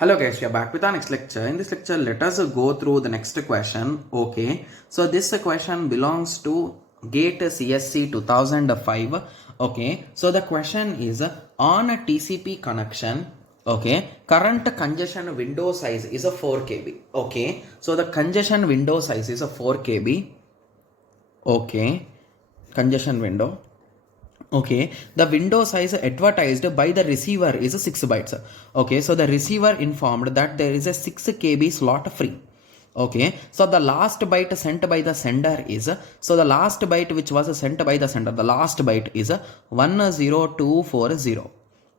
Hello guys, we are back with our next lecture. In this lecture, let us go through the next question. Okay, so this question belongs to GATE CSC 2005. Okay, so the question is on a TCP connection. Okay, current congestion window size is a 4 KB. Okay, so the congestion window size is a 4 KB. Okay, congestion window. Okay, the window size advertised by the receiver is 6 bytes. Okay, so the receiver informed that there is a 6 KB slot free. Okay, so the last byte sent by the sender is, so the last byte which was sent by the sender, the last byte is 10240.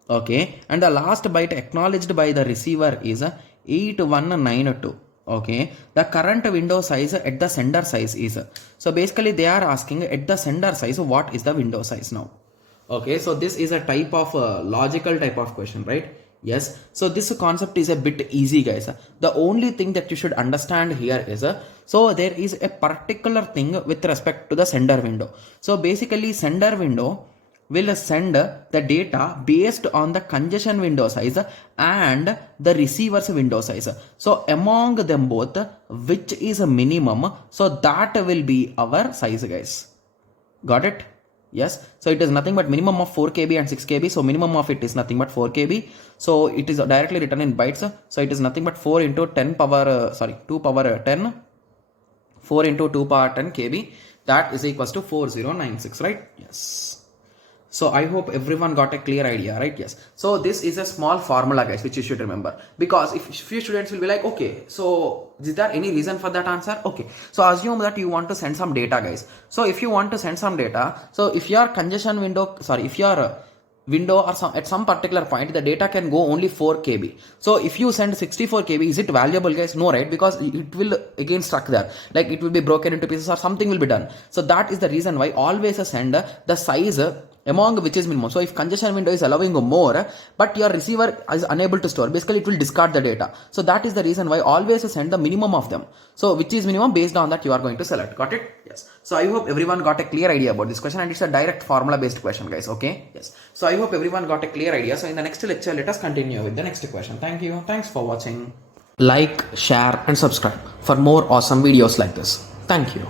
Okay, and the last byte acknowledged by the receiver is 8192. Okay, the current window size at the sender size is, so basically they are asking at the sender size what is the window size now. Okay, so this is a type of logical type of question, right? Yes, so this concept is a bit easy, guys. The only thing that you should understand here is so there is a particular thing with respect to the sender window. So basically sender window will send the data based on the congestion window size and the receiver's window size. So among them both, which is a minimum, so that will be our size, guys. Got it? Yes, so it is nothing but minimum of 4 KB and 6 KB. So minimum of it is nothing but 4 KB. So it is directly written in bytes. So it is nothing but 4 into 10 power, 2 power 10, 4 into 2 power 10 KB. That is equals to 4096, right? Yes. So I hope everyone got a clear idea, right? Yes. So this is a small formula, guys, which you should remember, because if few students will be like, okay, so is there any reason for that answer? Okay, so assume that you want to send some data, guys. So if you want to send some data, so if your congestion window, if your window or at some particular point the data can go only 4 KB. So if you send 64 KB, is it valuable, guys? No, right? Because it will again stuck there, like it will be broken into pieces or something will be done. So that is the reason why always send the size among which is minimum. So if congestion window is allowing more but your receiver is unable to store, basically it will discard the data. So that is the reason why always send the minimum of them. So which is minimum, based on that you are going to select. Got it? Yes. So I hope everyone got a clear idea about this question, and it's a direct formula based question, guys. Okay? Yes. So I hope everyone got a clear idea. So in the next lecture, let us continue with the next question. Thank you. Thanks for watching. Like, share and subscribe for more awesome videos like this. Thank you.